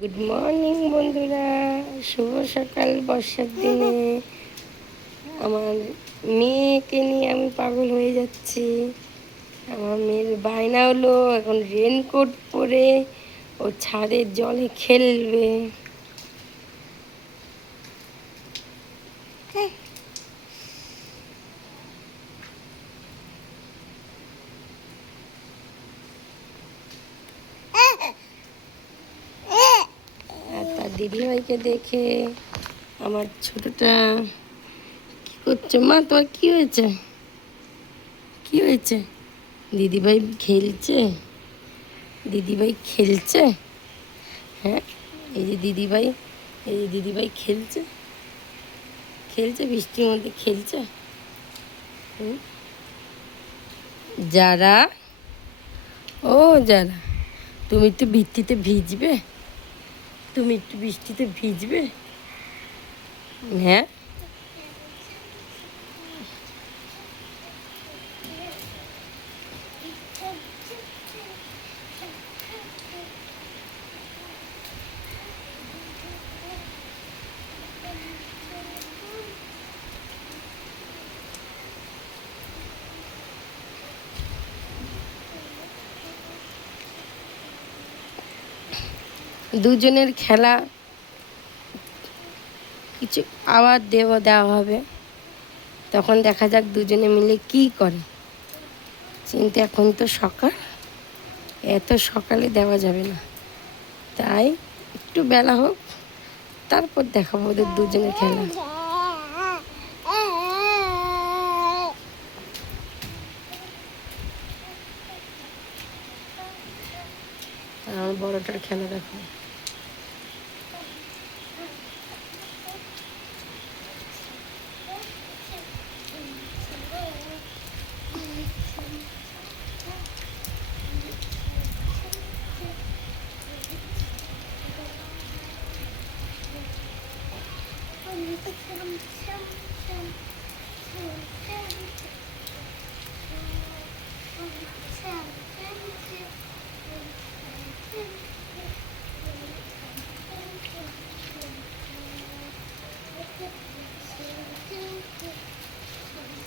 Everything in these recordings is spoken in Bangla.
গুড মর্নিং বন্ধুরা, শুভ সকাল। বর্ষার দিনে আমার মেয়েকে নিয়ে আমি পাগল হয়ে যাচ্ছি। আমার মেয়ের বায়না হলো এখন রেনকোট পরে ও ছাদের জলে খেলবে। আর তার দিদিভাইকে দেখে আমার ছোটটা কি করছে? মা, তোমার কি হয়েছে? কি হয়েছে? দিদিভাই খেলছে, দিদিভাই খেলছে। হ্যাঁ, এই যে দিদিভাই, এই যে দিদিভাই খেলছে, খেলছে বৃষ্টির মধ্যে খেলছে। যারা, ও যারা, তুমি একটু বৃষ্টিতে ভিজবে? তুমি একটু বৃষ্টিতে ভিজবে? হ্যাঁ, দুজনের খেলা কিছু আবার দেওয়া হবে, তখন দেখা যাক দুজনে মিলে কি করে। কিন্তু এখন তো সকাল, এত সকালে দেওয়া যাবে না, তাই একটু বেলা হোক, তারপর দেখাবো ওদের দুজনের খেলা। আমার বড়টার খেলা দেখো।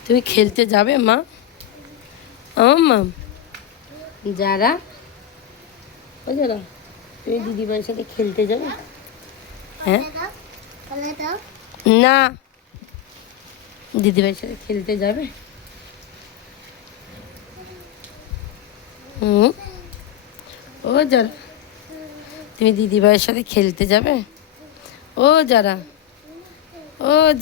তুমি খেলতে যাবে মা? ও মা, যারা, ও যারা, তুমি দিদিভাইয়ের সাথে খেলতে যাবে? হ্যাঁ, না, দিদিভাইয়ের সাথে খেলতে যাবে? হুম, ও যারা, তুমি দিদিভাইয়ের সাথে খেলতে যাবে? ও যারা, ও